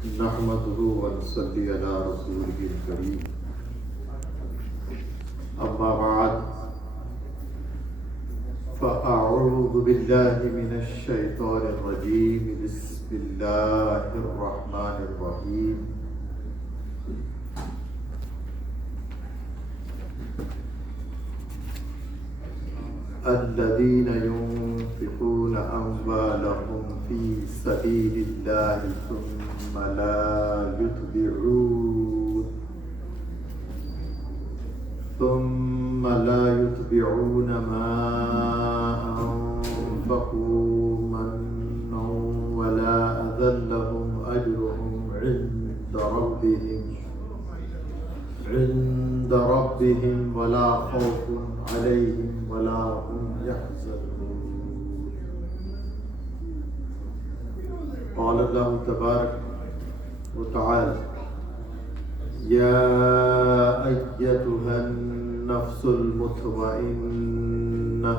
نحمده ونصلي على رسوله الكريم اما بعد فاعوذ بالله من الشيطان الرجيم بسم الله الرحمن الرحيم الذين ينفقون أموالهم في سبيل الله ثم لا يتبعون ما أنفقوا منا ولا أذى لهم أجرهم عند ربهم ولا خوف عليهم ولا هم يحزنون. قال الله تبارك وتعالى: يا أيتها النفس المطمئنة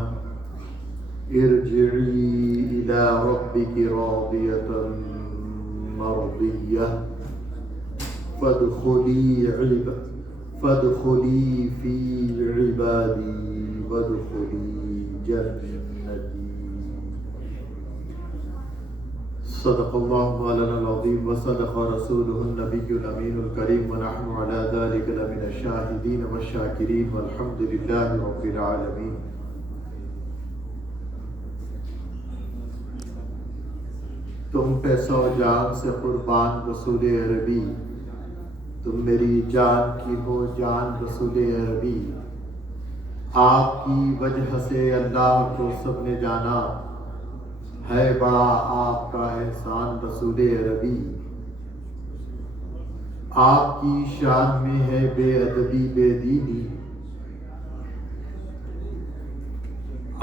ارجعي إلى ربك راضية مرضية فادخلي في عبادي وادخلي جنتي. صدق الله مولانا العظيم وصدق رسوله النبي الأمين الكريم ونحن على ذلك لمن الشاهدين والشاكرين والحمد لله رب العالمين. تم پہ 100 جان سے قربان رسول عربی، تم میری جان کی ہو جان رسول عربی. آپ کی وجہ سے اللہ کو سب نے جانا، ہے بڑا آپ کا احسان رسول عربی. آپ کی شان میں ہے بے ادبی بے دینی،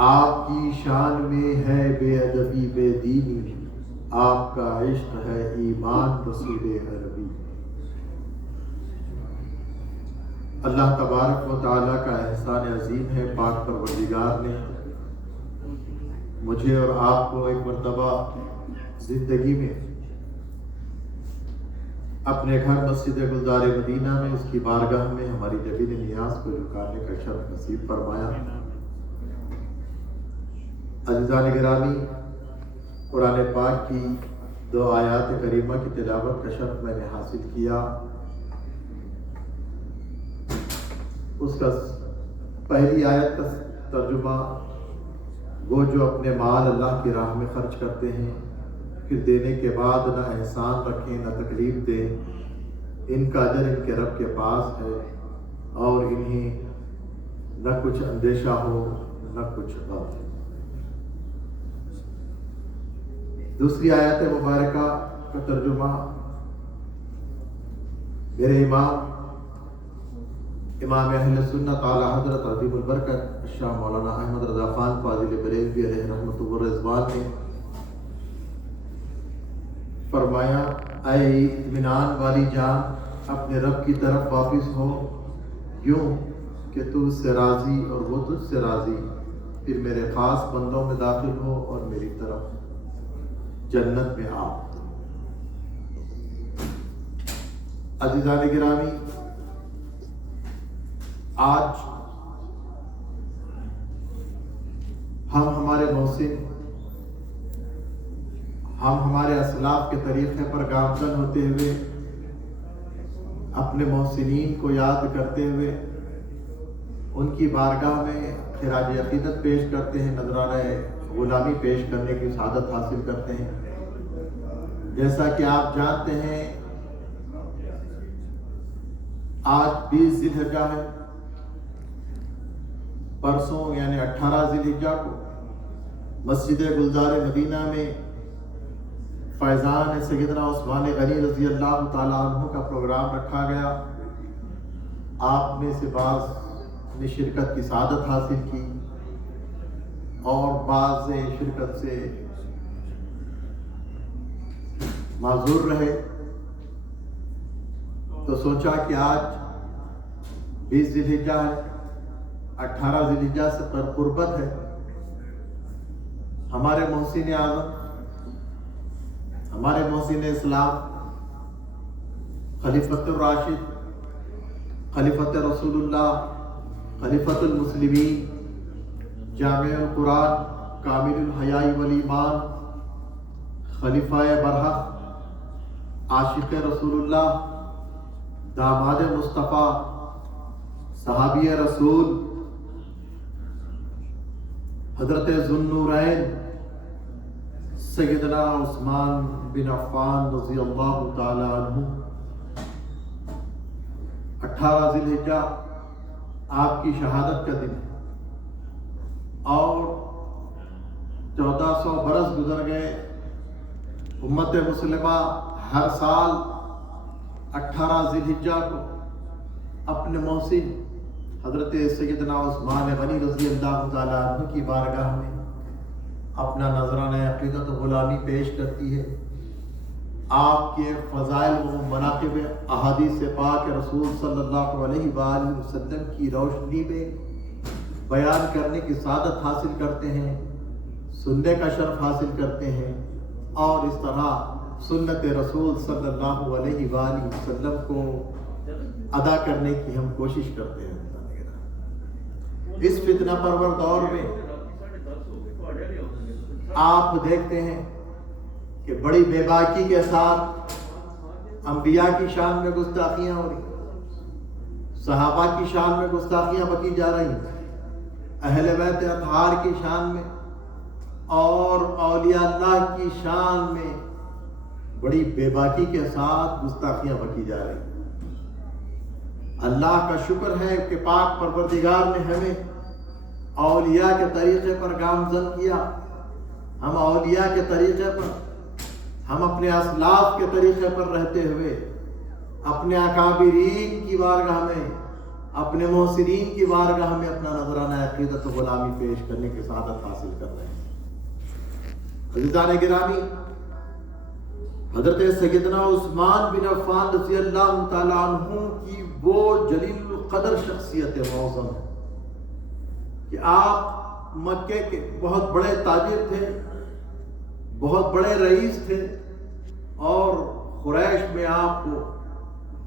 آپ کی شان میں ہے بے ادبی بے دینی. آپ کا عشق ہے ایمان رسول عربی. اللہ تبارک و تعالیٰ کا احسان عظیم ہے. پاک پروردگار نے مجھے اور آپ کو ایک مرتبہ زندگی میں اپنے گھر مسجد گلزار مدینہ میں اس کی بارگاہ میں ہماری جبین نیاز کو جھکانے کا شرف نصیب فرمایا. عزیزان گرامی، قرآن پاک کی 2 آیات کریمہ کی تلاوت کا شرف میں نے حاصل کیا. اس کا پہلی آیت کا ترجمہ: وہ جو اپنے مال اللہ کی راہ میں خرچ کرتے ہیں، پھر دینے کے بعد نہ احسان رکھیں نہ تکلیف دیں، ان کا اجر ان کے رب کے پاس ہے اور انہیں نہ کچھ اندیشہ ہو نہ کچھ غم. دوسری آیت مبارکہ کا ترجمہ میرے امام اہل سنت اعلی حضرت عظیم البرکت شاہ مولانا احمد رضا خان فاضل بریلوی علیہ رحمۃ الرضوان نے فرمایا: اے اطمینان والی جان، اپنے رب کی طرف واپس ہو یوں کہ تو اس سے راضی اور وہ تجھ سے راضی، پھر میرے خاص بندوں میں داخل ہو اور میری طرف جنت میں آ. عزیزان گرامی، آج ہم ہمارے محسن، ہم ہمارے اسلاف کے طریقے پر گامزن ہوتے ہوئے، اپنے محسنین کو یاد کرتے ہوئے ان کی بارگاہ میں خراج عقیدت پیش کرتے ہیں، نذرانہ غلامی پیش کرنے کی سعادت حاصل کرتے ہیں. جیسا کہ آپ جانتے ہیں، آج 20 ذی الحجہ ہے. پرسوں یعنی 18 ذی الحجہ کو مسجد گلزار مدینہ میں فیضان سیدنا عثمان غنی رضی اللہ تعالیٰ عنہ کا پروگرام رکھا گیا. آپ میں سے بعض نے شرکت کی سعادت حاصل کی اور بعض شرکت سے معذور رہے. تو سوچا کہ آج 20 ذی الحجہ ہے، 18 ذی الحجہ سے قربت ہے. ہمارے محسن اعظم، ہمارے محسن اسلام خلیفۃ الراشد، خلیفۃ رسول اللہ، خلیفۃ المسلمین، جامع القرآن، کامل الحیاء والایمان، خلیفہ برحق، عاشق رسول اللہ، داماد مصطفیٰ، صحابی رسول، حضرت ذوالنورین سیدنا عثمان بن عفان رضی اللہ تعالی عنہ۔ 18 ذی الحجہ آپ کی شہادت کا دن ہے اور 1400 برس گزر گئے۔ امت مسلمہ ہر سال 18 ذی الحجہ کو اپنے محسن حضرت سیدنا عثمان غنی رضی اللہ تعالیٰ عنہ کی بارگاہ میں اپنا نذرانہ عقیدت و غلامی پیش کرتی ہے۔ آپ کے فضائل و مناقب احادیث پاک رسول صلی اللہ علیہ وآلہ وسلم کی روشنی میں بیان کرنے کی سعادت حاصل کرتے ہیں، سننے کا شرف حاصل کرتے ہیں، اور اس طرح سنت رسول صلی اللہ علیہ وآلہ وسلم کو ادا کرنے کی ہم کوشش کرتے ہیں۔ اس فتنہ پرور دور میں آپ دیکھتے ہیں کہ بڑی بے باکی کے ساتھ انبیاء کی شان میں گستاخیاں ہو رہی، صحابہ کی شان میں گستاخیاں بکی جا رہی، اہل بیت اطہار کی شان میں اور اولیاء اللہ کی شان میں بڑی بے باکی کے ساتھ گستاخیاں بکی جا رہی۔ اللہ کا شکر ہے کہ پاک پروردگار نے ہمیں اولیاء کے طریقے پر گامزن کیا۔ ہم اولیاء کے طریقے پر، ہم اپنے اسلاف کے طریقے پر رہتے ہوئے اپنے اکابرین کی بارگاہ میں، اپنے محسنین کی بارگاہ میں اپنا نذرانہ عقیدت و غلامی پیش کرنے کی سعادت حاصل کر رہے ہیں۔ عزیزان گرامی، حضرت سیدنا عثمان بن عفان رضی اللہ تعالیٰ عنہ کی وہ جلیل القدر شخصیت معظم ہے کہ آپ مکے کے بہت بڑے تاجر تھے، بہت بڑے رئیس تھے، اور قریش میں آپ کو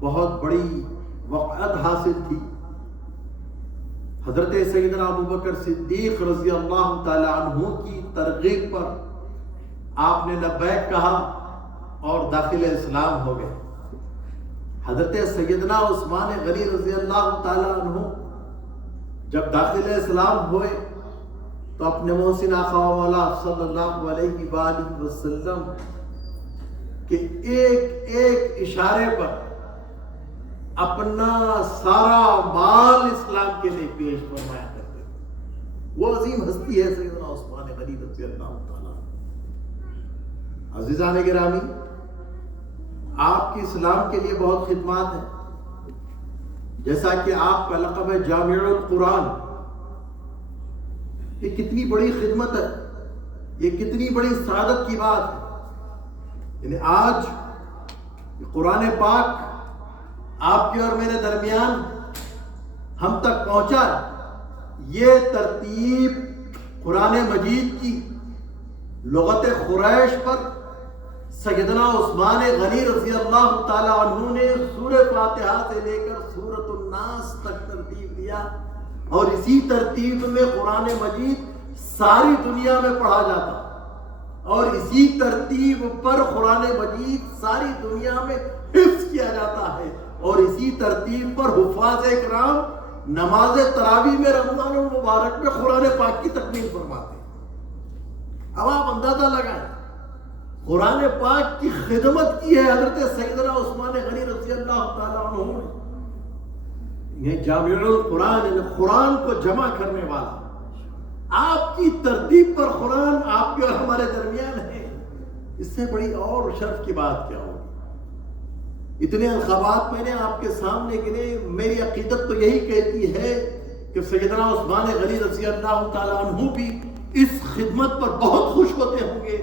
بہت بڑی وقعت حاصل تھی۔ حضرت سیدنا ابوبکر صدیق رضی اللہ تعالی عنہ کی ترغیب پر آپ نے لبیک کہا اور داخل اسلام ہو گئے۔ حضرت سیدنا عثمان غنی رضی اللہ تعالی عنہ جب داخل اسلام ہوئے تو اپنے محسن آقا و مولا صلی اللہ علیہ وآلہ وسلم کے ایک ایک اشارے پر اپنا سارا مال اسلام کے لیے پیش فرمایا کرتے تھے۔ وہ عظیم ہستی ہے سیدنا عثمان غنی رضی اللہ تعالیٰ۔ عزیزان گرامی، آپ کی اسلام کے لیے بہت خدمات ہیں، جیسا کہ آپ کا لقب ہے جامع القرآن۔ یہ کتنی بڑی خدمت ہے، یہ کتنی بڑی سعادت کی بات ہے۔ یعنی آج قرآن پاک آپ کے اور میرے درمیان ہم تک پہنچا۔ یہ ترتیب قرآن مجید کی لغت قریش پر سیدنا عثمان غنی رضی اللہ تعالی عنہ نے سورہ فاتحہ سے لے کر سورۃ الناس تک ترتیب دیا، اور اسی ترتیب میں قرآن مجید ساری دنیا میں پڑھا جاتا، اور اسی ترتیب پر قرآن مجید ساری دنیا میں حفظ کیا جاتا ہے، اور اسی ترتیب پر حفاظ اکرام نماز تراویح میں رمضان المبارک میں قرآن پاک کی تکمیل فرماتے ہیں۔ اب آپ اندازہ لگائیں، قرآن پاک کی خدمت کی ہے حضرت سیدنا عثمان غنی رضی اللہ تعالیٰ عنہ نے۔ یہ جامع القرآن، یعنی قرآن کو جمع کرنے والا، آپ کی ترتیب پر قرآن آپ کے اور ہمارے درمیان ہے۔ اس سے بڑی اور شرف کی بات کیا ہوگی؟ اتنے القابات میں نے آپ کے سامنے گنے، میری عقیدت تو یہی کہتی ہے کہ سیدنا عثمان غنی رضی اللہ تعالیٰ عنہ بھی اس خدمت پر بہت خوش ہوتے ہوں گے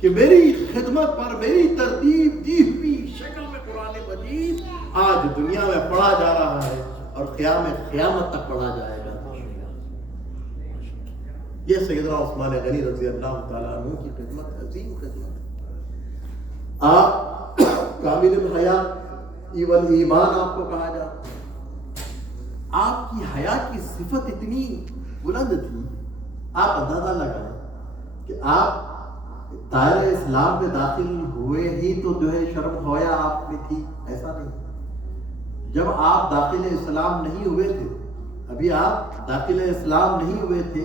کہ میری خدمت پر میری ترتیب دی ہوئی شکل میں قرآن مجید آج دنیا میں پڑھا جا رہا ہے اور قیامت تک پڑھا جائے گا۔ یہ سیدنا عثمان غنی رضی اللہ تعالیٰ عنہ کی خدمت، عظیم خدمت۔ آپ کامل الحیاء ایمان آپ کو کہا جاتا ہے۔ آپ کی حیا کی صفت اتنی بلند تھی، آپ اندازہ لگائیں کہ آپ دائرہ اسلام میں داخل ہوئے ہی تو جو ہے شرم و حیا آپ میں تھی، ایسا نہیں۔ جب آپ داخل اسلام نہیں ہوئے تھے، ابھی آپ داخل اسلام نہیں ہوئے تھے،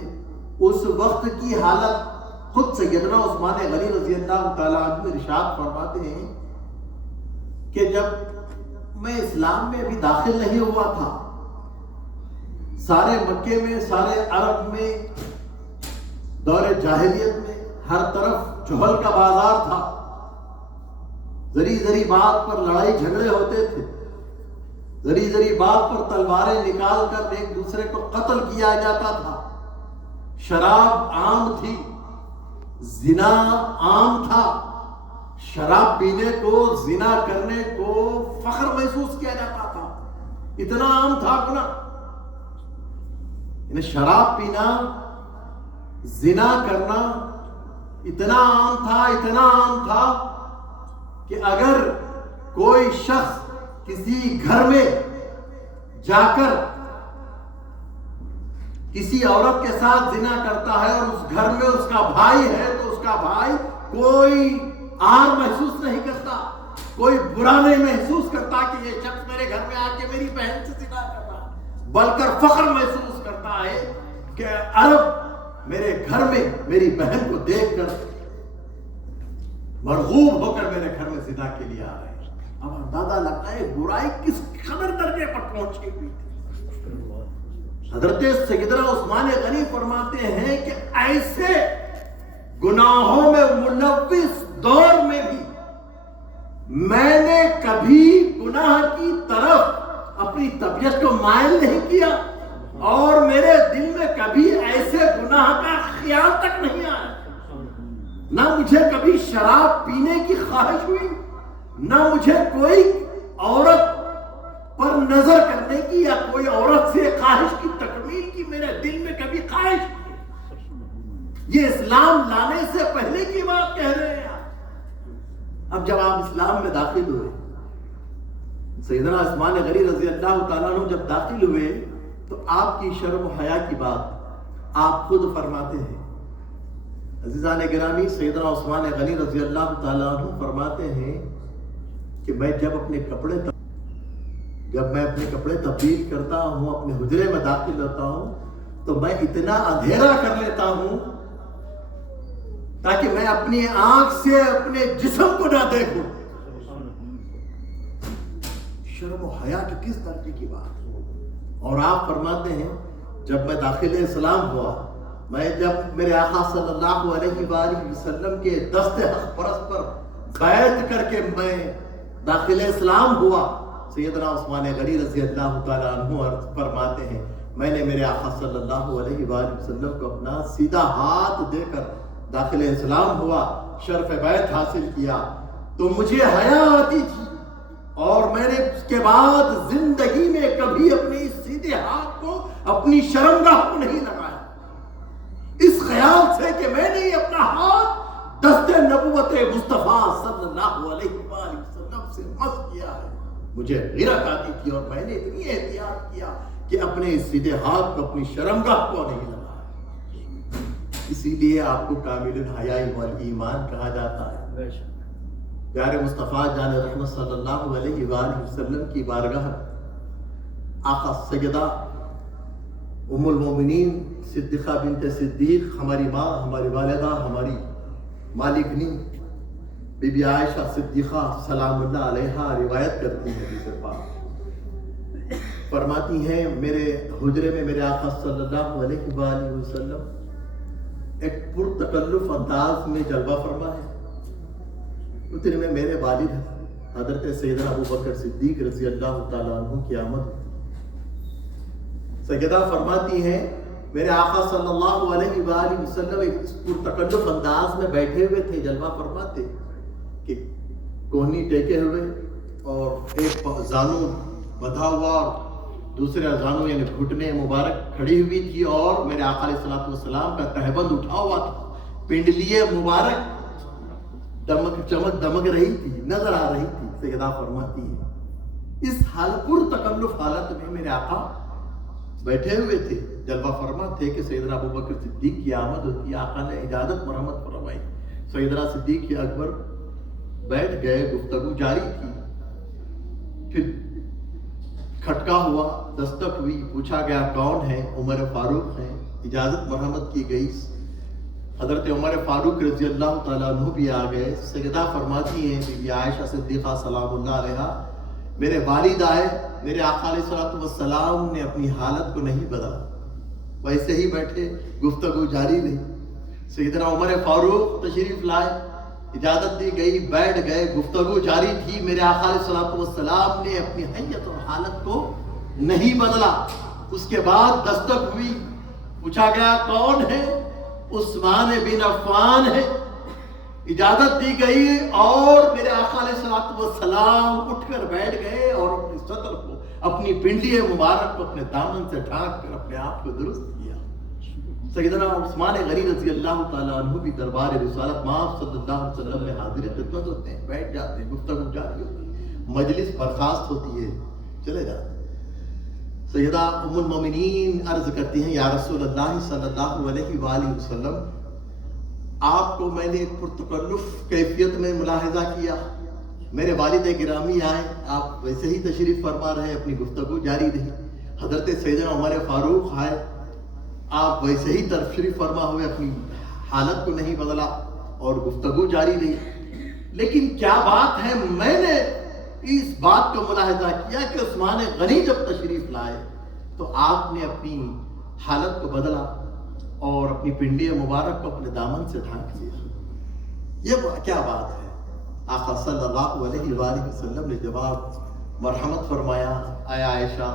اس وقت کی حالت خود سیدنا عثمان غنی رضی اللہ تعالیٰ عنہ ارشاد فرماتے ہیں کہ جب میں اسلام میں ابھی داخل نہیں ہوا تھا، سارے مکے میں، سارے عرب میں، دور جاہلیت میں ہر طرف چہل کا بازار تھا، ذری ذری بات پر لڑائی جھگڑے ہوتے تھے، ذری ذری بات پر تلواریں نکال کر ایک دوسرے کو قتل کیا جاتا تھا، شراب عام تھی، زنا عام تھا، شراب پینے کو، زنا کرنے کو فخر محسوس کیا جاتا تھا، اتنا عام تھا گناہ۔ یعنی شراب پینا، زنا کرنا اتنا عام تھا، اتنا عام تھا کہ اگر کوئی شخص کسی گھر میں جا کر کسی عورت کے ساتھ زنا کرتا ہے اور اس گھر میں اس کا بھائی ہے تو اس کا بھائی کوئی آر محسوس نہیں کرتا، کوئی برا نہیں محسوس کرتا کہ یہ شخص میرے گھر میں آ کے میری بہن سے زنا کر رہا ہے، بلکہ فخر محسوس کرتا ہے کہ عرب میرے گھر میں میری بہن کو دیکھ کر مرغوب ہو کر میرے گھر میں زنا کے لیے آ رہے ہیں۔ اب اندازہ لگتا ہے برائی کس قدر درجے پر پہنچی ہوئی تھی۔ حضرت سیدنا عثمان غنی فرماتے ہیں کہ ایسے گناہوں میں ملوث دور میں بھی میں نے کبھی گناہ کی طرف اپنی طبیعت کو مائل نہیں کیا، اور میرے دل میں کبھی ایسے گناہ کا خیال تک نہیں آیا، نہ مجھے کبھی شراب پینے کی خواہش ہوئی، نہ مجھے کوئی عورت پر نظر کرنے کی یا کوئی عورت سے خواہش کی تکمیل کی میرے دل میں کبھی خواہش نہیں۔ یہ اسلام لانے سے پہلے کی بات کہہ رہے ہیں آپ۔ اب جب آپ اسلام میں داخل ہوئے، سیدنا عثمان غنی رضی اللہ تعالیٰ عنہ جب داخل ہوئے تو آپ کی شرم و حیا کی بات آپ خود فرماتے ہیں۔ عزیزان گرامی، سیدنا عثمان غنی رضی اللہ تعالیٰ عنہ فرماتے ہیں کہ میں جب اپنے کپڑے تبدیل کرتا ہوں، اپنے حجرے میں داخل ہوتا ہوں، تو میں اتنا اندھیرا کر لیتا ہوں تاکہ میں اپنی آنکھ سے اپنے جسم کو نہ دیکھوں۔ شرم و حیا کی کس درجے کی بات۔ اور آپ فرماتے ہیں جب میں داخل اسلام ہوا، میں جب میرے آقا صلی اللہ علیہ وآلہ وسلم کے دست حق پرست پر بیعت کر کے میں داخل اسلام ہوا، سیدنا عثمان غنی رضی اللہ تعالیٰ عنہ فرماتے ہیں میں نے میرے آقا صلی اللہ علیہ وآلہ وسلم کو اپنا سیدھا ہاتھ دے کر داخل اسلام ہوا، شرف بیعت حاصل کیا تو مجھے حیا آتی تھی، اور میں نے اس کے بعد زندگی میں کبھی اپنے سیدھے ہاتھ کو، اپنی شرمگاہ کو نہیں لگایا، اس خیال سے کہ میں نے اپنا ہاتھ دست نبوت مصطفیٰ صلی اللہ علیہ وآلہ وسلم سے مس کیا ہے، مجھے غیرت آتی تھی، اور میں نے اتنی احتیاط کیا کہ اپنے سیدھے ہاتھ کو، اپنی شرمگاہ کو نہیں لگایا۔ اسی لیے آپ کو کامل الحیا والایمان کہا جاتا ہے۔ پیارے مصطفیٰ جان رحمت صلی اللہ علیہ وآلہ وسلم کی بارگاہ آقا سیدہ ام المومنین صدیقہ بنت صدیق، ہماری ماں، ہماری والدہ، ہماری مالکنی بی بی عائشہ صدیقہ سلام اللہ علیہا روایت کرتی ہیں، حدیث پاک فرماتی ہیں میرے حجرے میں میرے آقا صلی اللہ علیہ وآلہ وسلم ایک پرتکلف انداز میں جلوہ فرما ہے۔ اتنے میں میرے والد حضرت سیدنا ابو بکر صدیق رضی اللہ تعالیٰ عنہ کی آمد ہوئی۔ سیدہ فرماتی ہیں میرے آقا صلی اللہ علیہ وآلہ وسلم ایک پرتکلف انداز میں بیٹھے ہوئے تھے، جلوہ فرماتے کہ کوہنی ٹیکے ہوئے اور ایک زانو بندھا ہوا اور دوسرے زانو یعنی گھٹنے مبارک کھڑی ہوئی تھی، اور میرے آقا علیہ الصلوۃ والسلام کا تہبند اٹھا ہوا تھا، پنڈلیے مبارک چمک دمک رہی تھی، نظر آ رہی تھی۔ سیدہ فرماتی ہے اس پرتکلف حالت میں میرے آقا بیٹھے ہوئے تھے، جلوہ فرما تھے کہ سیدنا ابوبکر صدیق کی آمد ہوتی ہے، آقا نے اجازت مرحمت فرمائی، سیدنا صدیق اکبر بیٹھ گئے، گفتگو جاری تھی، پھر کھٹکا ہوا، دستک ہوئی، پوچھا گیا کون ہے؟ عمر فاروق ہیں، اجازت مرحمت کی گئی، حضرت عمر فاروق رضی اللہ تعالیٰ عنہ بھی آ گئے، سیدہ فرماتی ہیں بی بی عائشہ صدیقہ سلام اللہ علیہا، میرے والد آئے، میرے آقا علیہ السلام نے اپنی حالت کو نہیں بدلا، ویسے ہی بیٹھے، گفتگو جاری رہی، سیدنا عمر فاروق تشریف لائے، اجازت دی گئی، بیٹھ گئے، گفتگو جاری تھی، میرے آقا علیہ السلام نے اپنی حیت اور حالت کو نہیں بدلا، اس کے بعد دستک ہوئی، پوچھا گیا کون ہے؟ عثمان بن عفان ہے، اجازت دی گئی اور میرے آقا علیہ السلام اٹھ کر بیٹھ گئے اور اپنی صدر کو، اپنی پنڈلی مبارک کو اپنے دامن سے ڈھانک کر اپنے آپ کو درست کیا۔ سیدنا عثمان غنی رضی اللہ تعالیٰ عنہ بھی دربار رسالت مآب صلی اللہ علیہ وسلم میں حاضر خدمت ہوتے ہیں، بیٹھ جاتے ہیں، گفتگو جاری ہوتی ہے، مجلس برخاست ہوتی ہے، چلے جاتے ہیں۔ سیدہ ام المومنین عرض کرتی ہیں، یا رسول اللہ صلی اللہ علیہ وآلہ وسلم، آپ کو میں نے ایک پرتکلف کیفیت میں ملاحظہ کیا، میرے والد گرامی آئے، آپ ویسے ہی تشریف فرما رہے، اپنی گفتگو جاری رہی، حضرت سیدنا عمر فاروق آئے، آپ ویسے ہی تشریف فرما ہوئے، اپنی حالت کو نہیں بدلا اور گفتگو جاری رہی، لیکن کیا بات ہے، میں نے اس بات کو ملاحظہ کیا کہ عثمان غنی جب تشریف لائے تو آپ نے اپنی حالت کو بدلا اور اپنی پنڈلی مبارک کو اپنے دامن سے ڈھانک لیا، یہ کیا بات ہے؟ آقا صلی اللہ علیہ وآلہ وسلم نے جواب مرحمت فرمایا، اے عائشہ،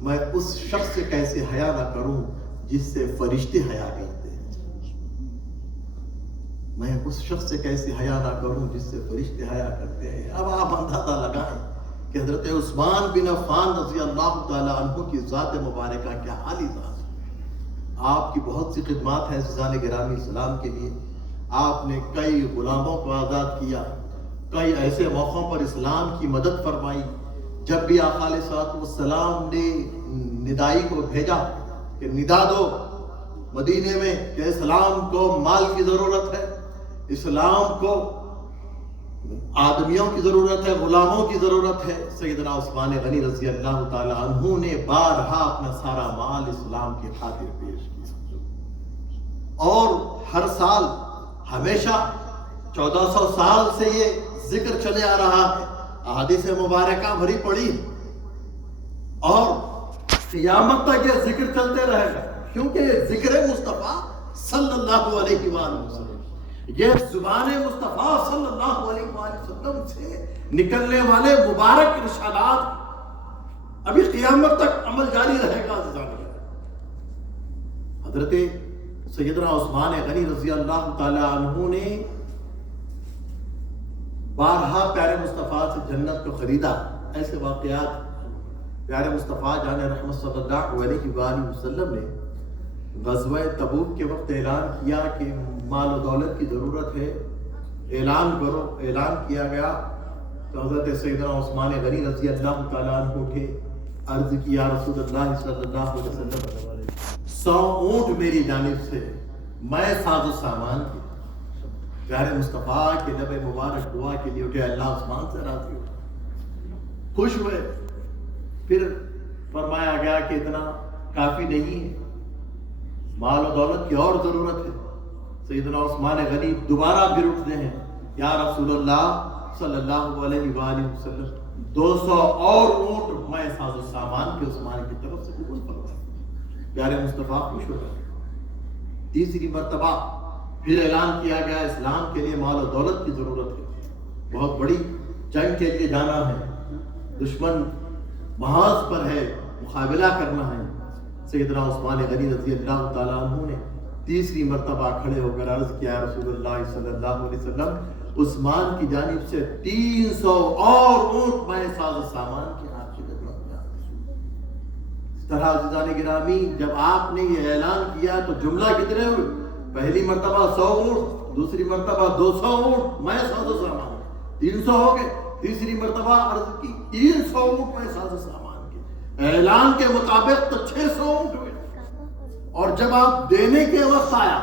میں اس شخص سے کیسے حیا نہ کروں جس سے فرشتے حیا کرتے ہیں، میں اس شخص سے کیسے حیا نہ کروں جس سے فرشتے حیا کرتے ہیں۔ اب آپ اندازہ لگائیں کہ حضرت عثمان بن عفان رضی اللہ تعالیٰ عنہ کی ذات مبارکہ کیا عالی ذات ہے، آپ کی بہت سی خدمات ہیں عزیزان گرامی اسلام کے لیے، آپ نے کئی غلاموں کو آزاد کیا، کئی ایسے موقعوں پر اسلام کی مدد فرمائی، جب بھی آقا علیہ السلام نے ندائی کو بھیجا کہ ندا دو مدینے میں کہ اسلام کو مال کی ضرورت ہے، اسلام کو آدمیوں کی ضرورت ہے، غلاموں کی ضرورت ہے، سیدنا عثمان غنی رضی اللہ تعالیٰ عنہ نے بارہا اپنا سارا مال اسلام کی خاطر پیش کیا، اور ہر سال ہمیشہ 1400 سال سے یہ ذکر چلے آ رہا ہے، احادیث مبارکہ بھری پڑی اور قیامت تک یہ ذکر چلتے رہے گا، کیونکہ یہ ذکر مصطفیٰ صلی اللہ علیہ وآلہ وسلم، یہ زبان مصطفیٰ صلی اللہ علیہ وآلہ وسلم سے نکلنے والے مبارک ارشادات ابھی قیامت تک عمل جاری رہے گا۔ حضرت سیدنا عثمان غنی رضی اللہ تعالی عنہ نے بارہا پیارے مصطفیٰ سے جنت کو خریدا، ایسے واقعات پیارے مصطفیٰ جان رحمت صلی اللہ علیہ وآلہ وسلم نے غزوہ تبوک کے وقت اعلان کیا کہ مال و دولت کی ضرورت ہے، اعلان کرو، اعلان کیا گیا تو حضرت سیدنا عثمان غنی رضی اللہ تعالیٰ عنہ اٹھے، عرض کیا رسول اللہ صلی اللہ علیہ وسلم 100 اونٹ میری جانب سے، میں ساز و سامان کی، پیارے مصطفیٰ کے لب مبارک دعا کے لیے اٹھے، اللہ عثمان سے راضی ہو، خوش ہوئے، پھر فرمایا گیا کہ اتنا کافی نہیں ہے، مال و دولت کی اور ضرورت ہے، سیدنا عثمان غنی دوبارہ پھر اٹھتے ہیں، یا رسول اللہ صلی اللہ علیہ وآلہ وسلم 200 اور اونٹ میں ساز و سامان کے عثمان کی طرف سے قبول فرمایا، پیارے مصطفیٰ خوش ہو گئے۔ تیسری مرتبہ پھر اعلان کیا گیا اسلام کے لیے مال و دولت کی ضرورت ہے، بہت بڑی جنگ کے لیے جانا ہے، دشمن محاذ پر ہے، مقابلہ کرنا ہے، سیدنا عثمان غنی رضی اللہ تعالیٰ عنہ نے تیسری مرتبہ کھڑے ہو کر عرض کیا رسول اللہ صلی اللہ علیہ وسلم عثمان کی جانب سے 300 اور اونٹ میں ساز و سامان کے آپ کی خدمت میں آتا ہوں۔ اس طرح عزیزان گرامی جب آپ نے یہ اعلان کیا تو جملہ کتنے ہوئے؟ پہلی مرتبہ 100 اونٹ، دوسری مرتبہ 200 اونٹ میں ساز و سامان، 300 ہو گئے، تیسری مرتبہ عرض کی 300 اونٹ میں ساز و سامان کے، اعلان کے مطابق تو 600 اونٹ ہوئے، اور جب آپ دینے کے وقت آیا،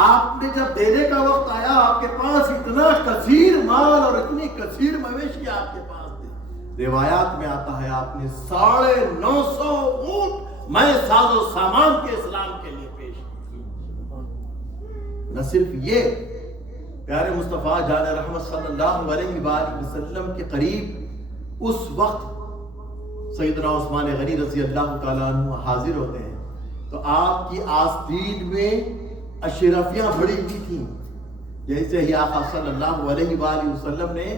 آپ نے جب دینے کا وقت آیا، آپ کے پاس اتنا کثیر مال اور اتنی کثیر مویشی آپ کے پاس تھے، روایات میں آتا ہے آپ نے 950 اونٹ میں ساز و سامان کے اسلام کے لیے پیش کی۔ نہ صرف یہ، پیارے مصطفیٰ جان رحمت صلی اللہ علیہ وآلہ وسلم کے قریب اس وقت سیدنا عثمان غنی رضی اللہ تعالیٰ عنہ حاضر ہوتے ہیں، تو آپ کی آستین میں اشرفیاں بڑی ہوئی تھیں، جیسے ہی آقا صلی اللہ علیہ وآلہ وسلم نے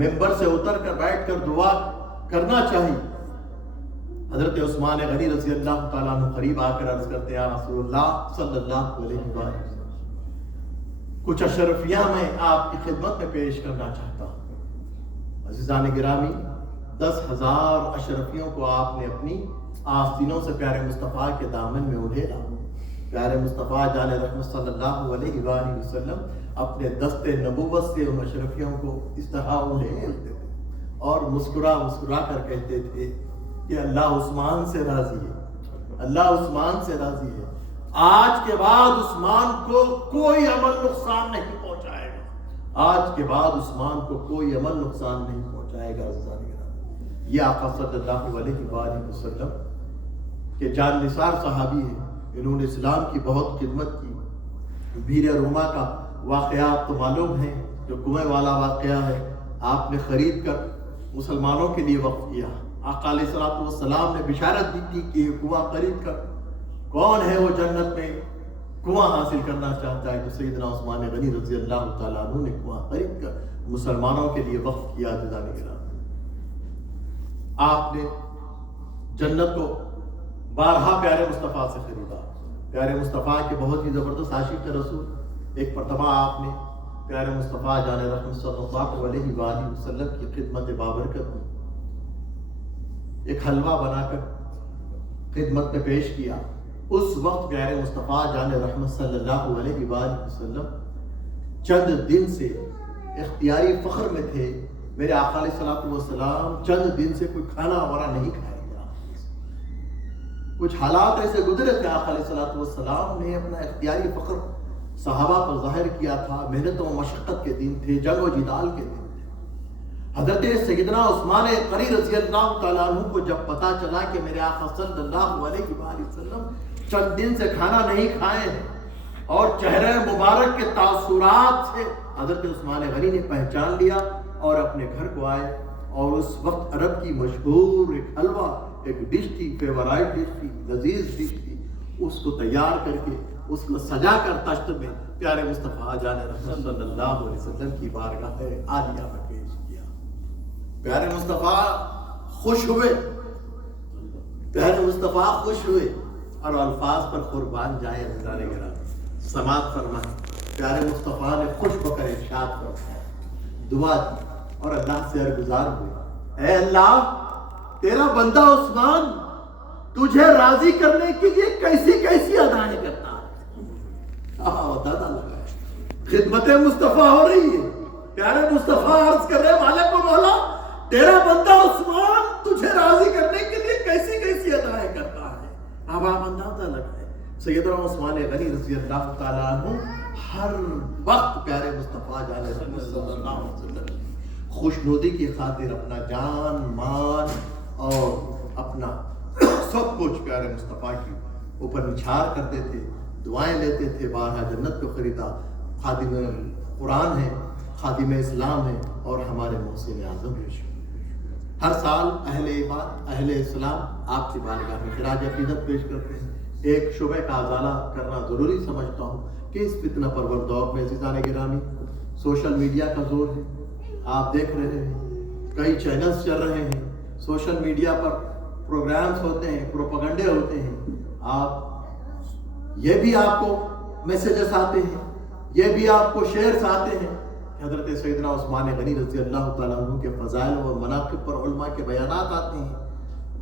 ممبر سے اتر کر بیٹھ کر دعا کرنا چاہی، حضرت عثمان غنی رضی اللہ تعالیٰ عنہ قریب آ کر عرض کرتے ہیں، یا رسول اللہ صلی اللہ علیہ وآلہ وسلم، کچھ اشرفیاں میں آپ کی خدمت میں پیش کرنا چاہتا ہوں۔ عزیزان گرامی، 10,000 اشرفیوں کو آپ نے اپنی آستینوں سے پیارے مصطفیٰ کے دامن میں اڑھیلا۔ پیارے مصطفیٰ جان رحمت صلی اللہ علیہ وآلہ وسلم اپنے دست نبوت سے ان اشرفیوں کو اس طرح اڑھیلتے تھے اور مسکرا کر کہتے تھے کہ اللہ عثمان سے راضی ہے، اللہ عثمان سے راضی ہے، آج کے بعد عثمان کو کوئی عمل نقصان نہیں پہنچائے گا، آج کے بعد عثمان کو کوئی عمل نقصان نہیں پہنچائے گا۔ یہ آقا صلی اللہ علیہ وآلہ وسلم کے جان نثار صحابی ہیں، انہوں نے اسلام کی بہت خدمت کی۔ بیر روما کا واقعہ آپ تو معلوم ہے، جو کنویں والا واقعہ ہے، آپ نے خرید کر مسلمانوں کے لیے وقف کیا۔ آقا علیہ الصلوۃ والسلام نے بشارت دی تھی کہ یہ کنواں خرید کر کون ہے وہ جنت میں کنواں حاصل کرنا چاہتا ہے، تو سیدنا عثمان غنی رضی اللہ تعالیٰ عنہ نے کنواں خرید کر مسلمانوں کے لیے وقف کیا۔ عزیزان گرامی، آپ نے جنت کو بارہا پیارے مصطفیٰ سے خریدا۔ پیارے مصطفیٰ کے بہت ہی زبردست عاشق رسول، ایک مرتبہ آپ نے پیارے مصطفیٰ جان رحمت صلی اللہ علیہ وآلہ وسلم کی خدمت بابرکت میں ایک حلوہ بنا کر خدمت میں پیش کیا۔ اس وقت پیارے مصطفیٰ جان رحمت صلی اللہ علیہ وآلہ وسلم چند دن سے اختیاری فخر میں تھے، میرے آقا علیہ الصلوۃ والسلام چند دن سے کوئی کھانا وغیرہ نہیں کھائے گا۔ کچھ حالات ایسے گزرے تھے، آقا علیہ الصلوۃ والسلام نے اپنا اختیاری فخر صحابہ پر ظاہر کیا تھا۔ محنت و مشقت کے دن تھے، جنگ و جدال کے دن تھے۔ حضرت سیدنا عثمان غنی رضی اللہ تعالیٰ عنہ کو جب پتا چلا کہ میرے آقا صلی اللہ علیہ وآلہ وسلم چند دن سے کھانا نہیں کھائے ہیں، اور چہرہ مبارک کے تاثرات سے حضرت عثمان غنی نے پہچان لیا اور اپنے گھر کو آئے، اور اس وقت عرب کی مشہور ایک حلوہ، ایک ڈش تھی، فیورائٹ ڈش تھی، لذیذ ڈش تھی، اس کو تیار کر کے اس کو سجا کر تشت میں پیارے مصطفیٰ جان رحمت صلی اللہ علیہ وسلم کی بارگاہ عالیہ میں پیش کیا۔ پیارے مصطفیٰ خوش ہوئے، پیارے مصطفیٰ خوش ہوئے، اور الفاظ پر قربان جائے عزیزان گرامی، سماعت فرمائیں۔ پیارے مصطفیٰ نے خوش ہو کر ارشاد فرمایا، دعا دی اور اللہ سے ارگزار ہوئے، اے اللہ، تیرا بندہ عثمان تجھے راضی کرنے کے لیے کیسی کیسی ادائیں کرتا ہے۔ دادا لگا ہے، خدمت مصطفیٰ ہو رہی ہے، پیارے مصطفیٰ عرض کر رہے مالک و مولا، تیرا بندہ عثمان تجھے راضی کرنے کے لیے کیسی کیسی ادائیں کرتا ہے۔ اب آپ اندازہ لگائیں، سیدنا عثمان غنی رضی اللہ تعالیٰ عنہ ہر وقت پیارے مصطفیٰ جان رحمت صلی اللہ علیہ وسلم خوشنودی کی خاطر اپنا جان، مال اور اپنا سب کچھ پیارے مصطفیٰ کی اوپر نچھار کرتے تھے، دعائیں لیتے تھے۔ بارہا جنت کو خریدا، خادم قرآن ہے، خادم اسلام ہے، اور ہمارے محسن اعظم ہے۔ ہر سال اہل ایمان، اہل اسلام آپ کی بارگاہ میں خراج عقیدت پیش کرتے ہیں۔ ایک شبہ کا ازالہ کرنا ضروری سمجھتا ہوں کہ اس فتنہ پرور دور میں عزیزان گرامی، سوشل میڈیا کا زور ہے، آپ دیکھ رہے ہیں، کئی چینلز چل رہے ہیں، سوشل میڈیا پر پروگرامز ہوتے ہیں، پروپیگنڈے ہوتے ہیں، یہ بھی آپ کو میسیجز آتے ہیں، یہ بھی آپ کو شیئرز آتے ہیں کہ حضرت سیدنا عثمان غنی رضی اللہ تعالیٰ عنہ کے فضائل و مناقب پر علماء کے بیانات آتے ہیں،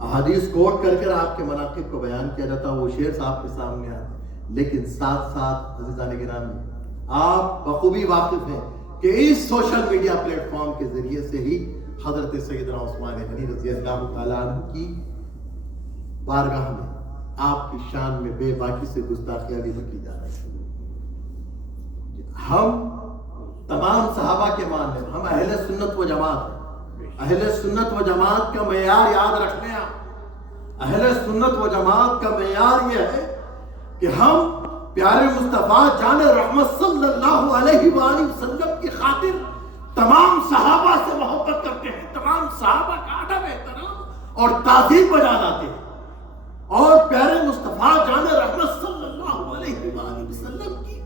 احادیث کوٹ کر کر آپ کے مناقب کو بیان کیا جاتا ہے، وہ شیئرز آپ کے سامنے آتے ہیں۔ لیکن ساتھ ساتھ عزیزان گرامی، آپ بخوبی واقف ہیں کہ اس سوشل میڈیا پلیٹ فارم کے ذریعے سے ہی حضرت سیدنا عثمان غنی رضی اللہ تعالیٰ عنہ کی بارگاہ میں آپ کی شان میں بے باکی سے گستاخیاں بھی کی جا رہی ہیں. ہم تمام صحابہ کے ماننے، ہم اہل سنت و جماعت ہیں. اہل سنت و جماعت کا معیار یاد رکھ لیں آپ. اہل سنت و جماعت کا معیار یہ ہے کہ ہم پیارے مصطفیٰ جان رحمت صلی اللہ علیہ وآلہ وسلم کی خاطر تمام صحابہ سے محبت کرتے ہیں، تمام صحابہ کا ادب احترام اور تعظیم بجا لاتے ہیں، اور پیارے مصطفیٰ جان رحمت صلی اللہ علیہ وآلہ وسلم کی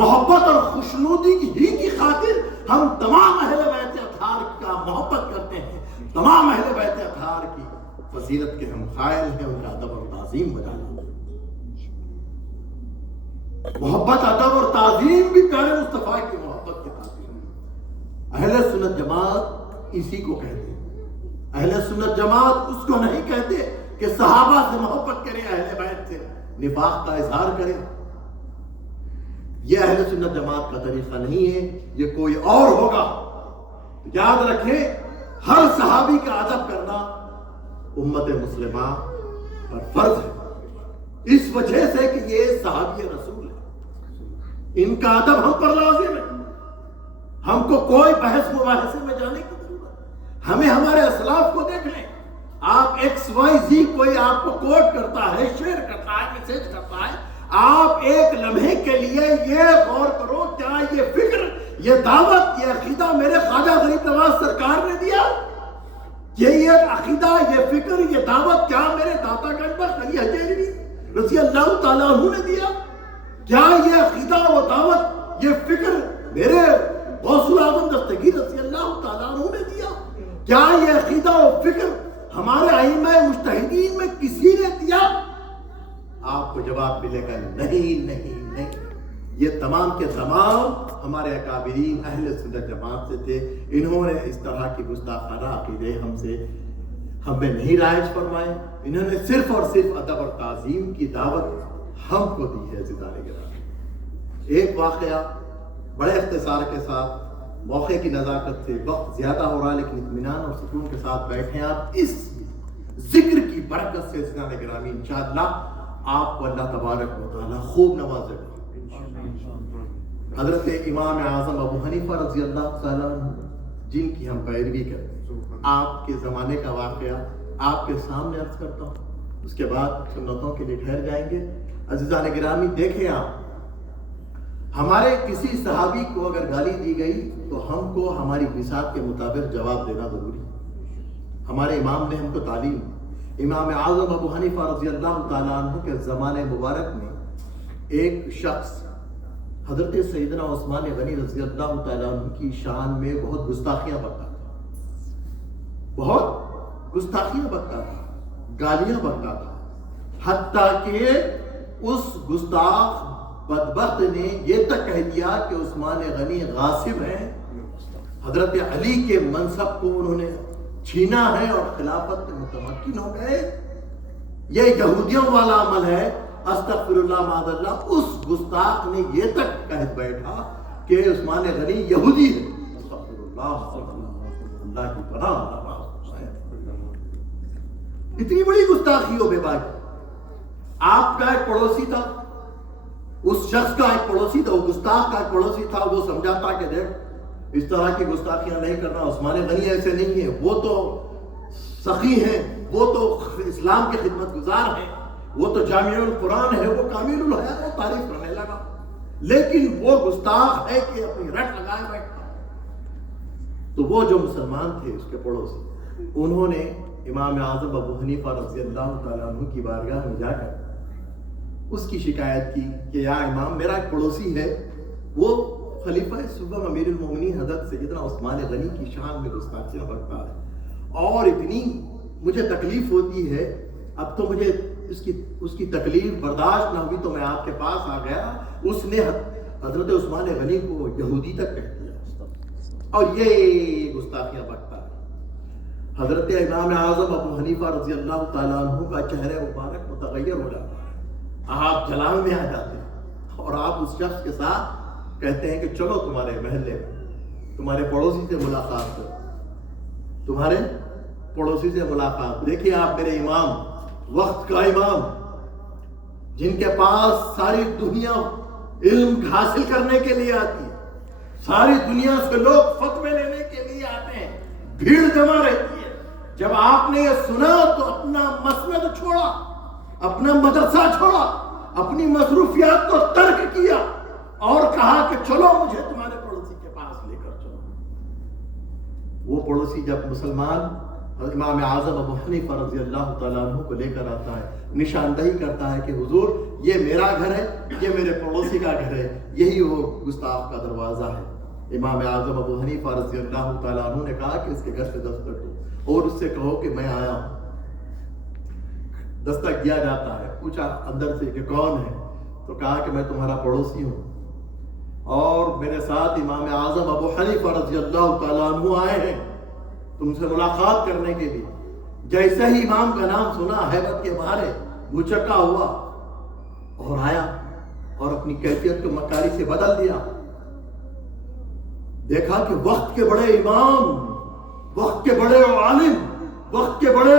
محبت اور خوشنودی ہی کی خاطر ہم تمام اہل بیت اطہار کا محبت کرتے ہیں. تمام اہل بیت اطہار کی فضیلت کے ہم قائل ہیں، ان کا ادب اور تعظیم بجا لاتے ہیں. محبت، ادب اور تعظیم بھی پیارے مصطفیٰ کی محبت کے تعظیم ہے. اہل سنت جماعت اسی کو کہتے ہیں. اہل سنت جماعت اس کو نہیں کہتے کہ صحابہ سے محبت کریں، اہل بیت سے نفاق کا اظہار کریں. یہ اہل سنت جماعت کا طریقہ نہیں ہے، یہ کوئی اور ہوگا. یاد رکھیں، ہر صحابی کا ادب کرنا امت مسلمہ پر فرض ہے، اس وجہ سے کہ یہ صحابی رسول ہے. ان کا ادب ہم پر لازم ہے. ہم کو کوئی بحث مباحثے میں جانے کی ضرورت، ہمیں ہمارے اسلاف کو دیکھ لیں. آپ ایکس وائی زی کوئی آپ کو کوٹ کرتا ہے، شیئر کرتا ہے، میسج کرتا ہے، آپ ایک لمحے کے لیے یہ غور کرو، کیا یہ فکر، یہ دعوت، یہ عقیدہ میرے خواجہ غریب نواز سرکار نے دیا؟ یہ عقیدہ، یہ فکر، یہ دعوت کیا میرے داتا گنج بخش علی حجیری رضی اللہ تعالیٰ عنہ نے دیا؟ کیا یہ عقیدہ و دعوت، یہ فکر میرے غوث الاعظم دستگیر رضی اللہ تعالیٰ عنہ نے دیا؟ کیا یہ عقیدہ و فکر ہمارے ائمہ مجتہدین میں کسی نے دیا؟ آپ کو جواب ملے گا نہیں نہیں نہیں. یہ تمام کے تمام ہمارے اکابرین اہل سنت جماعت سے تھے. انہوں نے اس طرح کی گستاخانہ عقیدے ہم میں نہیں رائج فرمائے. انہوں نے صرف اور صرف ادب اور تعظیم کی دعوت ہم کو دی ہے. عزیزان گرامی، ایک واقعہ بڑے اختصار کے ساتھ، موقع کی نزاکت سے وقت زیادہ ہو رہا ہے لیکن اطمینان اور سکون کے ساتھ بیٹھیں. آپ اس ذکر کی برکت سے عزیزان گرامی انشاءاللہ آپ کو اللہ تبارک و تعالی خوب نوازے گا. حضرت امام اعظم ابو حنیفہ رضی اللہ تعالیٰ عنہ، جن کی ہم پیروی کرتے ہیں، آپ کے زمانے کا واقعہ آپ کے سامنے عرض کرتا ہوں، اس کے بعد سنتوں کے لیے ٹھہر جائیں گے. عزیزان گرامی دیکھیں، آپ ہمارے کسی صحابی کو اگر گالی دی گئی تو ہم کو ہماری بساط کے مطابق جواب دینا ضروری ہے. ہمارے امام نے ہم کو تعلیم، امام اعظم ابو حنیفہ رضی اللہ تعالیٰ عنہ کے زمانے مبارک میں ایک شخص حضرت سیدنا عثمان غنی رضی اللہ تعالیٰ عنہ کی شان میں بہت گستاخیاں بکتا تھا، بہت گستاخیاں بکتا تھا، گالیاں بکتا تھا. حتیٰ کہ اس گستاخ بدبخت نے یہ تک کہہ دیا کہ عثمان غنی غاصب ہیں، حضرت علی کے منصب کو انہوں نے چھینا ہے اور خلافت میں متمکن ہو گئے. یہ یہودیوں والا عمل ہے. استغفر اللہ معاذ اللہ. اس گستاخ نے یہ تک کہہ بیٹھا کہ عثمان غنی یہودی ہے. استغفر اللہ، اللہ کی پناہ. اتنی بڑی گستاخی ہو بے باکی. آپ کا ایک پڑوسی تھا، اس شخص کا ایک پڑوسی تھا، وہ گستاخ کا ایک پڑوسی تھا. وہ سمجھاتا کہ دیکھ، اس طرح کی گستاخیاں نہیں کرنا، عثمان غنی ایسے نہیں ہیں، وہ تو سخی ہیں، وہ تو اسلام کے خدمت گزار ہیں، وہ تو جامع القرآن ہے، وہ کامل الحیات، وہ تعریف کرنے لگا. لیکن وہ گستاخ ہے کہ اپنی رٹ لگائے بیٹھا. تو وہ جو مسلمان تھے اس کے پڑوسی، انہوں نے امام اعظم ابو حنیفہ رضی اللہ تعالیٰ عنہ کی بارگاہ میں جا کر اس کی شکایت کی کہ یا امام، میرا ایک پڑوسی ہے، وہ خلیفہ صوبہ امیر المومنین حضرت سیدنا عثمان غنی کی شان میں گستاخیاں برتا ہے، اور اتنی مجھے تکلیف ہوتی ہے. اب تو مجھے اس کی تکلیف برداشت نہ ہوئی تو میں آپ کے پاس آ گیا. اس نے حضرت عثمان غنی کو یہودی تک کہہ دیا اور یہ گستاخیاں برتا ہے. حضرت امام اعظم ابو حنیفہ رضی اللہ تعالیٰ عنہ کا چہرہ مبارک متغیر ہو جاتا ہے. آپ جلال میں آ جاتے ہیں اور آپ اس شخص کے ساتھ کہتے ہیں کہ چلو تمہارے محلے میں تمہارے پڑوسی سے ملاقات کرو، تمہارے پڑوسی سے ملاقات۔ دیکھیے آپ میرے امام، وقت کا امام، جن کے پاس ساری دنیا علم حاصل کرنے کے لیے آتی ہے، ساری دنیا سے لوگ فتوے لینے کے لیے آتے ہیں، بھیڑ جمع رہتی ہے۔ جب آپ نے یہ سنا تو اپنا مسند چھوڑا، اپنا مدرسہ چھوڑا، اپنی مصروفیات کو ترک کیا اور کہا کہ چلو مجھے تمہارے پڑوسی کے پاس لے کر چلو۔ وہ پڑوسی جب مسلمان امام اعظم ابو حنیفہ رضی اللہ تعالیٰ عنہ کو لے کر آتا ہے، نشاندہی کرتا ہے کہ حضور یہ میرا گھر ہے، یہ میرے پڑوسی کا گھر ہے، یہی وہ گستاخ کا دروازہ ہے۔ امام اعظم ابو حنیفہ رضی اللہ تعالیٰ عنہ نے کہا کہ اس کے گھر سے دستک دو اور اس سے کہو کہ میں آیا ہوں۔ دستک دیا جاتا ہے، پوچھا اندر سے کہ کون ہے، تو کہا کہ میں تمہارا پڑوسی ہوں اور میرے ساتھ امام اعظم ابو حنیفہ رضی اللہ تعالیٰ عنہ آئے ہیں تم سے ملاقات کرنے کے لیے۔ جیسے ہی امام کا نام سنا ہیبت کے مارے بھوچکا ہوا اور آیا اور اپنی کیفیت کو مکاری سے بدل دیا۔ دیکھا کہ وقت کے بڑے امام، وقت کے بڑے عالم، وقت کے بڑے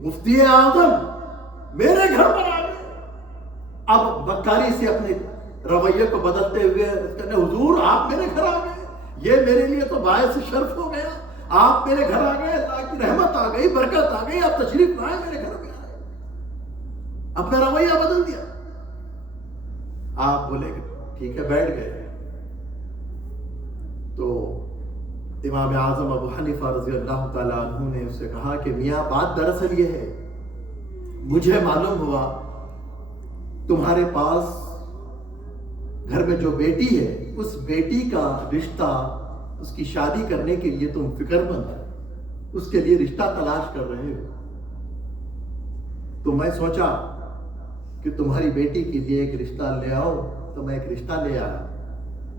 مفتی اعظم میرے گھر پر آ گئے۔ اب مکاری سے اپنے رویے کو بدلتے ہوئے کہنے حضور آپ میرے گھر آ گئے، یہ میرے لیے تو باعث شرف ہو گیا، آپ میرے گھر آ گئے، اللہ کی رحمت آ گئی، برکت آ گئی، آپ تشریف لائے میرے گھر میں آئے۔ اپنا رویہ بدل دیا۔ آپ بولے کہ ٹھیک ہے، بیٹھ گئے۔ تو امام اعظم ابو حنیفہ رضی اللہ تعالیٰ عنہ نے اس سے کہا کہ میاں بات دراصل یہ ہے، مجھے معلوم ہوا تمہارے پاس گھر میں جو بیٹی ہے اس بیٹی کا رشتہ، اس کی شادی کرنے کے لیے تم فکر مند ہو، اس کے لیے رشتہ تلاش کر رہے ہو۔ تو میں سوچا کہ تمہاری بیٹی کے لیے ایک رشتہ لے آؤ، تو میں ایک رشتہ لے آیا۔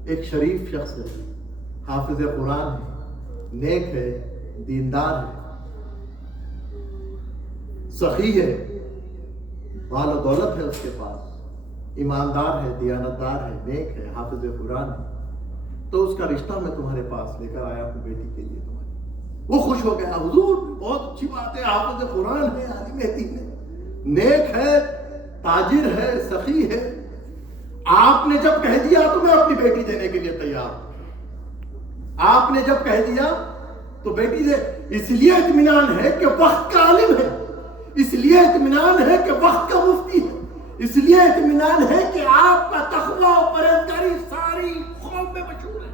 ایک شریف شخص ہے، حافظ قرآن ہے، نیک ہے، دیندار ہے، سخی ہے، مال و دولت ہے اس کے پاس، ایماندار ہے، دیانتدار ہے، نیک ہے، حافظ قرآن ہے۔ تو اس کا رشتہ میں تمہارے پاس لے کر آیا ہوں بیٹی کے لیے تمہاری۔ وہ خوش ہو گیا، حضور بہت اچھی بات ہے، حافظ قرآن ہے، عالم دین ہے، نیک ہے، تاجر ہے، سخی ہے، آپ نے جب کہہ دیا تو میں اپنی بیٹی دینے کے لیے تیار ہوں۔ آپ نے جب کہہ دیا تو بیٹی دے، اس لیے اطمینان ہے کہ وقت کا عالم ہے، اس لیے اطمینان ہے کہ وقت کا مفتی ہے، اس لیے اطمینان ہے کہ آپ کا تقوی و پرہیزگاری ساری قوم میں مشہور ہے،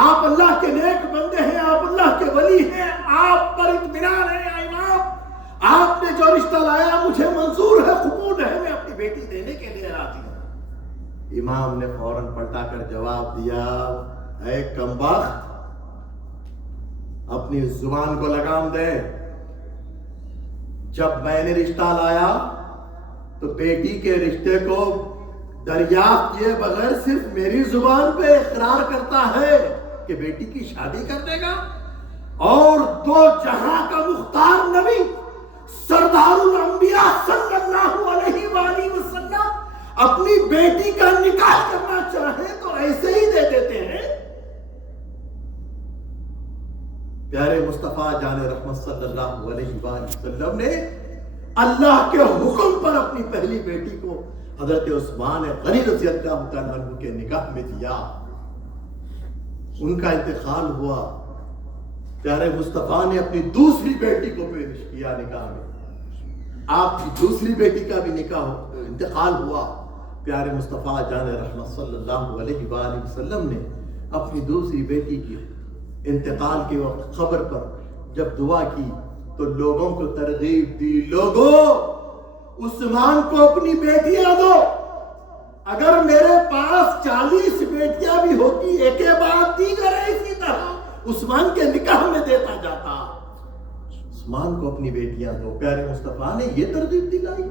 آپ اللہ کے نیک بندے ہیں، آپ اللہ کے ولی ہیں، آپ پر اطمینان ہے یا امام، آپ نے جو رشتہ لایا مجھے منظور ہے، قبول ہے، میں اپنی بیٹی دینے کے لیے راضی ہوں۔ امام نے فوراً پلٹا کر جواب دیا، اے کمبخت، اپنی زبان کو لگام دے، جب میں نے رشتہ لایا تو بیٹی کے رشتے کو دریافت کیے بغیر صرف میری زبان پہ اقرار کرتا ہے کہ بیٹی کی شادی کر دے گا، اور دو جہاں کا مختار نبی سردار الانبیاء صلی اللہ علیہ وآلہ وسلم اپنی بیٹی کا نکاح کرنا چاہے تو ایسے ہی دے دیتے ہیں۔ پیارے مصطفیٰ جان رحمت صلی اللہ علیہ وآلہ وسلم نے اللہ کے حکم پر اپنی پہلی بیٹی کو حضرت عثمان غنی رضی اللہ تعالیٰ عنہ کے نکاح میں دیا۔ ان کا انتقال ہوا، پیارے مصطفیٰ نے اپنی دوسری بیٹی کو پیش کیا نکاح میں، آپ کی دوسری بیٹی کا بھی نکاح انتقال ہوا۔ پیارے مصطفیٰ جان رحمت صلی اللہ علیہ وآلہ وسلم نے اپنی دوسری بیٹی کی انتقال کے وقت خبر پر جب دعا کی تو لوگوں کو ترغیب دی، لوگوں عثمان کو اپنی بیٹیاں دو، اگر میرے پاس 40 بیٹیاں بھی ہوتی ایک کے بعد دیگر اسی طرح عثمان کے نکاح میں دیتا جاتا، عثمان کو اپنی بیٹیاں دو۔ پیارے مصطفیٰ نے یہ ترغیب دلائی،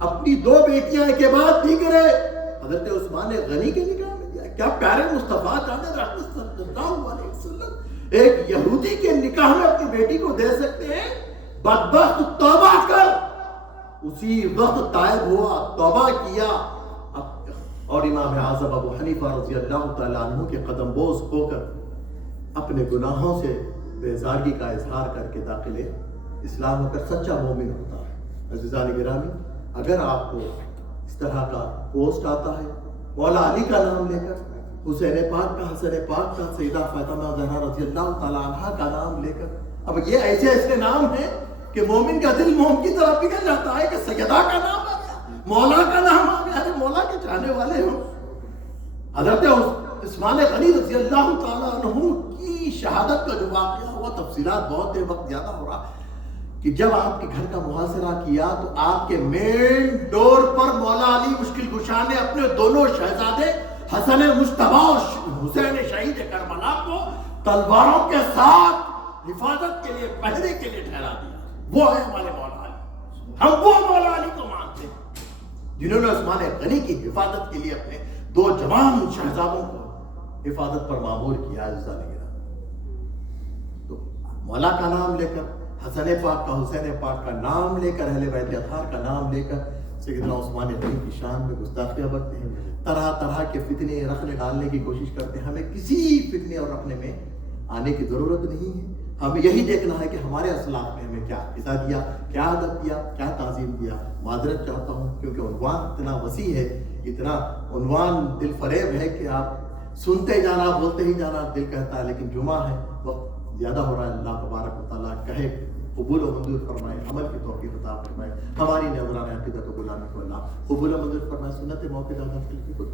اپنی 2 بیٹیاں ایک کے بعد دیگر حضرت عثمان غنی کے نکاح میں دیا۔ کیا پیارے مصطفیٰ جان رحمت صلی اللہ علیہ وسلم ایک یہودی کے نکاح میں اپنی بیٹی کو دے سکتے ہیں؟ بدبخت توبہ کر، اسی وقت تائب ہوا، توبہ کیا، اور امام اعظم ابو حنیفہ رضی اللہ تعالیٰ عنہ کے قدم بوس ہو کر اپنے گناہوں سے بیزارگی کا اظہار کر کے داخل اسلام ہو کر سچا مومن ہوتا ہے۔ عزیزان گرامی، اگر آپ کو اس طرح کا پوسٹ آتا ہے مولا علی کا نام لے کر، حسین پاک کا، حسن پاک کا، سیدہ فاطمہ زہرا رضی اللہ تعالیٰ عنہ کا نام لے کر، اب یہ ایسے ایسے نام ہیں کہ مومن کا دل موم کی طرح پگھل جاتا ہے کہ سیدہ کا نام آ گیا، مولا کا نام آ گیا، مولا کے چاہنے والے ہوں۔ حضرت عثمان غنی رضی اللہ تعالیٰ عنہ کی شہادت کا جو واقعہ ہوا، تفصیلات بہت ہے، وقت زیادہ ہو رہا، کہ جب آپ کے گھر کا محاصرہ کیا تو آپ کے مین ڈور پر مولا علی مشکل کشا نے اپنے دونوں شہزادے حسن مجتبی اور حسین شہید کربلا کو تلواروں کے ساتھ حفاظت کے لیے، پہرے کے لیے ٹھہرا دیا۔ وہ ہے ہمارے مولا علی، ہم وہ مولا علی کو مانتے ہیں جنہوں نے عثمان غنی کی حفاظت کے لیے اپنے دو جوان شہزادوں کو حفاظت پر معمور کیا۔ تو مولا کا نام لے کر، حسن پاک کا، حسین پاک کا نام لے کر، اہل بیت اطہار کا نام لے کر سیدنا عثمان غنی کی شان میں گستاخیاں برتتے ہیں، طرح طرح کے فتنے رخنے ڈالنے کی کوشش کرتے ہیں۔ ہمیں کسی فتنے اور رخنے میں آنے کی ضرورت نہیں ہے، ہمیں یہی دیکھنا ہے کہ ہمارے اسلاف نے ہمیں کیا عقیدہ دیا، کیا ادب دیا، کیا تعظیم دیا۔ معذرت چاہتا ہوں کیونکہ عنوان اتنا وسیع ہے، اتنا عنوان دل فریب ہے کہ آپ سنتے جانا، بولتے ہی جانا دل کہتا ہے، لیکن جمعہ ہے، وقت زیادہ ہو رہا ہے۔ اللہ تبارک و تعالیٰ کہے قبول و منظور فرمائے، عمل کی توفیق عطا فرمائے، ہماری نظران عقیدت و غلامی کو اللہ قبول و منظور فرمائے، سنت موقع کو